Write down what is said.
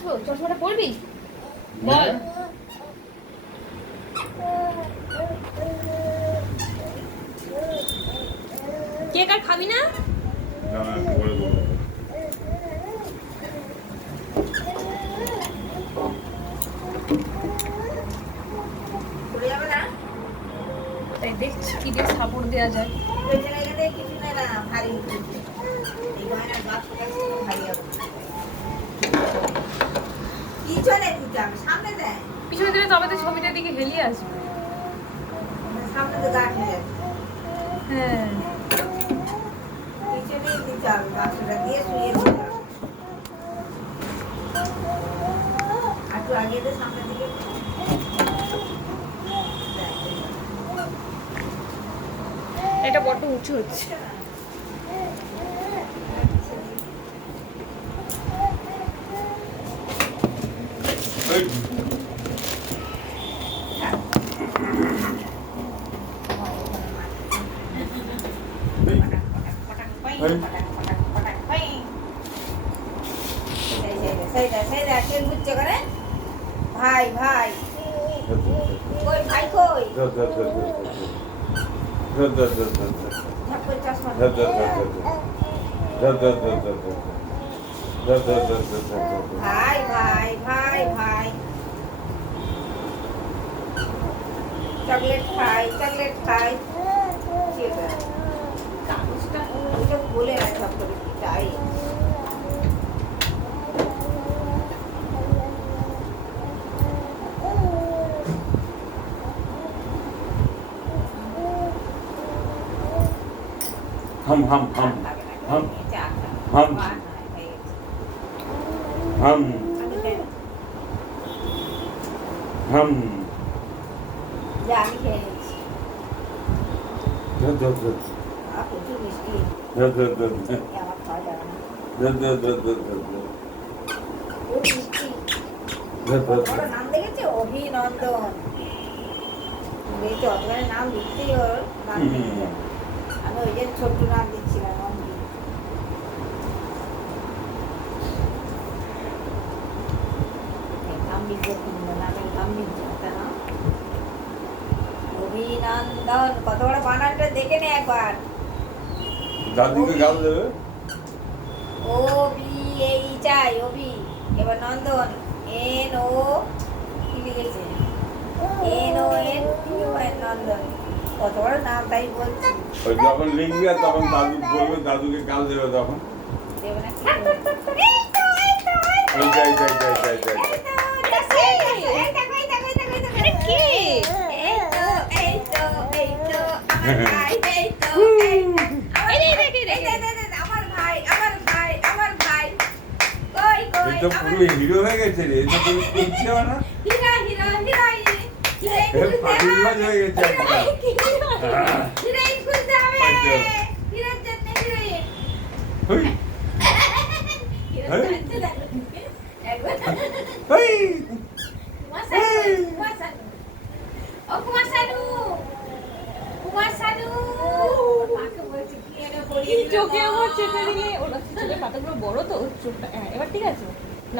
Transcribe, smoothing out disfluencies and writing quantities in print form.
আসবো, চশমাটা পরবি বল। কেক আর খাবি না? তাই দেখছি কি দিয়ে সাপোর্ট দেওয়া যায়। পিছনে দিলে তবে তো ছবিটার দিকে হেলিয়ে আসবে। সামনে তো গাছ হয়ে যাচ্ছে। হ্যাঁ পিছনেই দিতে হবে, বাক্সটা দিয়ে শুয়ে দিতে হবে। একটু আগে দিয়ে সামনের দিকে এটা বড্ড উঁচু হচ্ছে। ভাই ভাই কই ভাই কই ঠাকুর চশমা ভাই ভাই ভাই ভাই চকলেট খাই চকলেট খাই কাগজটা ওটা বলে না সব করে চাই हम हम हम हम हम हम हम জানি খেয়ে নিচ্ছি दर दर প্রচুর মিষ্টি दर दर दर আমার খাওয়া যাবে না दर दर दर दर दर খুব মিষ্টি दर বড় दर নাম দেখেছে অভিনন্দন দেখছি অতখানি নাম লিখতেই ওর নাম লিখছে আমি ওই যে ছোট্ট নাম দিচ্ছিলাম অম্বি নাম লিখবো কিন্তু নামের নাম লিখছে তাই না অভিনন্দন কত বড় বানানটা দেখে নে একবার दादी के गाल देवे O B H I Abhi এবার নন্দন এন ও কি লিখেছে N O N U N Nandan কত বড় নাম তাই বলছি और जब लिंगे तब दादू बोलबे दादू के गाल देवे तब দেব না কি এই তো जाई जाई जाई जाई जाई আরে কি ये तो पूरे हीरो हो गए थे ये तो कोई कुछ ना হীরা হীরা হিরোইন ये पागल हो गए थे হিরোইন খুলতে হবে হিরোর জন্য হিরোইন হই হিরোর জন্য একবার হই কুমার শানু মাকে বলছি কি এনে পড়িয়ে চোখে আমার চেপে দিলে ওর চোখের পাতাগুলো বড় তো ওর চোখটা। হ্যাঁ এবার ঠিক আছে।